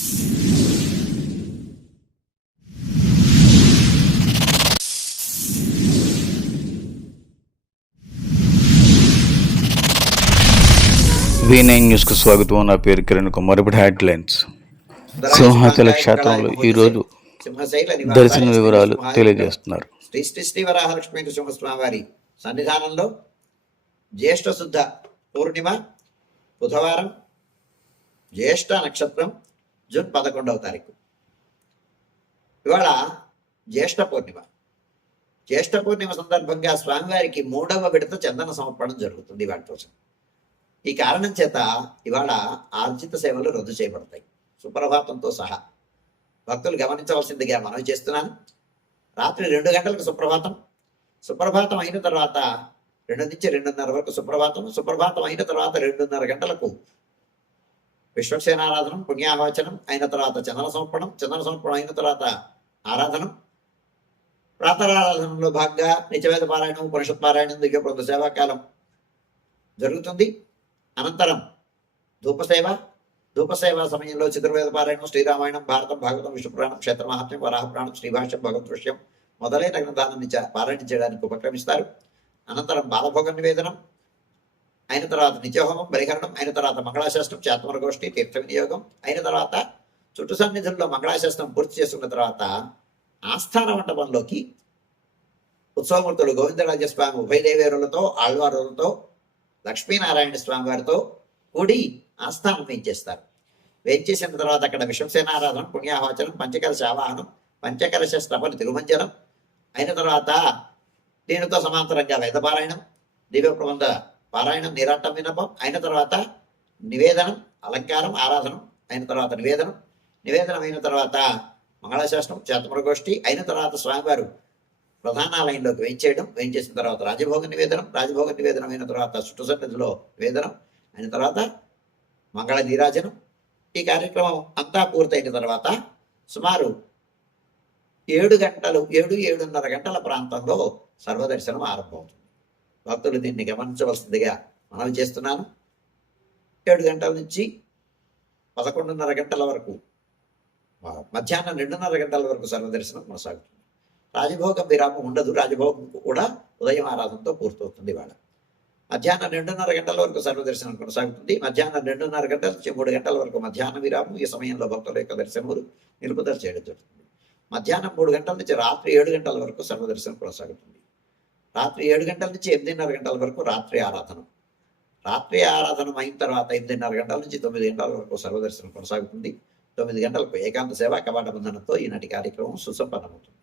V9 న్యూస్కు స్వాగతం. నా పేరు కిరణ్ కుమార్. ఇప్పుడు హెడ్లైన్స్. సింహాచల క్షేత్రంలో ఈరోజు దర్శన వివరాలు తెలియజేస్తున్నారు. శ్రీ శ్రీ శ్రీ వరాహలక్ష్మీ నృసింహస్వామివారి సన్నిధానంలో జ్యేష్ఠ శుద్ధ పూర్ణిమ బుధవారం, జ్యేష్ఠ నక్షత్రం, జూన్ 11వ తారీఖు. ఇవాళ జ్యేష్ఠ పూర్ణిమ. జ్యేష్ఠ పూర్ణిమ సందర్భంగా స్వామివారికి 3వ విడత చందన సమర్పణం జరుగుతుంది ఇవాళ రోజు. ఈ కారణం చేత ఇవాళ ఆర్జిత సేవలు రద్దు చేయబడతాయి, సుప్రభాతంతో సహా. భక్తులు గమనించవలసిందిగా మనవి చేస్తున్నాను. రాత్రి 2 గంటలకు సుప్రభాతం, సుప్రభాతం అయిన తర్వాత 2 నుంచి 2:30 వరకు సుప్రభాతం, సుప్రభాతం అయిన తర్వాత 2:30 గంటలకు విశ్వక్సేనారాధనం, పుణ్యాహవచనం అయిన తర్వాత చందన సమర్పణం, చందన సమర్పణం అయిన తర్వాత ఆరాధనం, ప్రాతరారాధనలో భాగంగా నిత్యవేద పారాయణం, ఉపనిషత్ పారాయణం, దివ్యప్రద సేవాకాలం జరుగుతుంది. అనంతరం ధూపసేవ, ధూపసేవ సమయంలో చతుర్వేద పారాయణం, శ్రీరామాయణం, భారతం, భాగవతం, విష్ణుపురాణం, క్షేత్రమహాత్మ్యం, వరాహపురాణం, శ్రీభాష్యం, భగవదృశ్యం మొదలైన గ్రంథాలను పారాయణ చేయడానికి ఉపక్రమిస్తారు. అనంతరం బాలభోగ నివేదనం అయిన తర్వాత నిత్యహోమం, బలిహరణం అయిన తర్వాత మంగళాశాస్త్రం, చాత్మర గోష్ఠి, తీర్థ వినియోగం అయిన తర్వాత చుట్టు సన్నిధుల్లో మంగళాశాస్త్రం పూర్తి చేసుకున్న తర్వాత ఆస్థాన మంటపంలోకి ఉత్సవమూర్తులు గోవిందరాజస్వామి ఉభయదేవేరులతో, ఆళ్వారులతో, లక్ష్మీనారాయణ స్వామి వారితో కూడి ఆస్థానం వేయించేస్తారు. వేయించేసిన తర్వాత అక్కడ విశ్వక్సేనారాధనం, పుణ్యాహవచనం, పంచకలశ ఆవాహనం, పంచకలశ స్థపన తిరుమంజనం అయిన తర్వాత దీనితో సమాంతరంగా వేదపారాయణం, దివ్య ప్రబంధ పారాయణం, నీరాటం విన్నపం అయిన తర్వాత నివేదనం, అలంకారం, ఆరాధనం అయిన తర్వాత నివేదనం, నివేదనం అయిన తర్వాత మంగళాశాస్త్రం, చాతుమర గోష్ఠి అయిన తర్వాత స్వామివారు ప్రధానాలయంలోకి వేయించేయడం, వేయించేసిన తర్వాత రాజభోగ నివేదనం, రాజభోగ నివేదనం అయిన తర్వాత చుట్టు సన్నిధిలో నివేదనం అయిన తర్వాత మంగళ నీరాజనం. ఈ కార్యక్రమం అంతా పూర్తయిన తర్వాత సుమారు 7:30 గంటల ప్రాంతంలో సర్వదర్శనం ఆరంభమవుతుంది. భక్తులు దీన్ని గమనించవలసిందిగా మనవి చేస్తున్నాను. 7 గంటల నుంచి 11:30 గంటల వరకు, మధ్యాహ్నం 2:30 గంటల వరకు సర్వదర్శనం కొనసాగుతుంది. రాజభోగం విరామం ఉండదు. రాజభోగం కూడా ఉదయం ఆరాధనతో పూర్తవుతుంది. ఇవాళ మధ్యాహ్నం 2:30 గంటల వరకు సర్వదర్శనం కొనసాగుతుంది. మధ్యాహ్నం 2:30 గంటల నుంచి 3 గంటల వరకు మధ్యాహ్న విరామం. ఈ సమయంలో భక్తుల యొక్క దర్శనములు నిలుపుదల చేయడం జరుగుతుంది. మధ్యాహ్నం 3 గంటల నుంచి రాత్రి 7 గంటల వరకు సర్వదర్శనం కొనసాగుతుంది. రాత్రి 7 గంటల నుంచి 8:30 గంటల వరకు రాత్రి ఆరాధన. రాత్రి ఆరాధన అయిన తర్వాత 8:30 గంటల నుంచి 9 గంటల వరకు సర్వదర్శనం కొనసాగుతుంది. 9 గంటలకు ఏకాంత సేవ కవాట బంధనంతో ఈనాటి కార్యక్రమం సుసంపన్నమవుతుంది.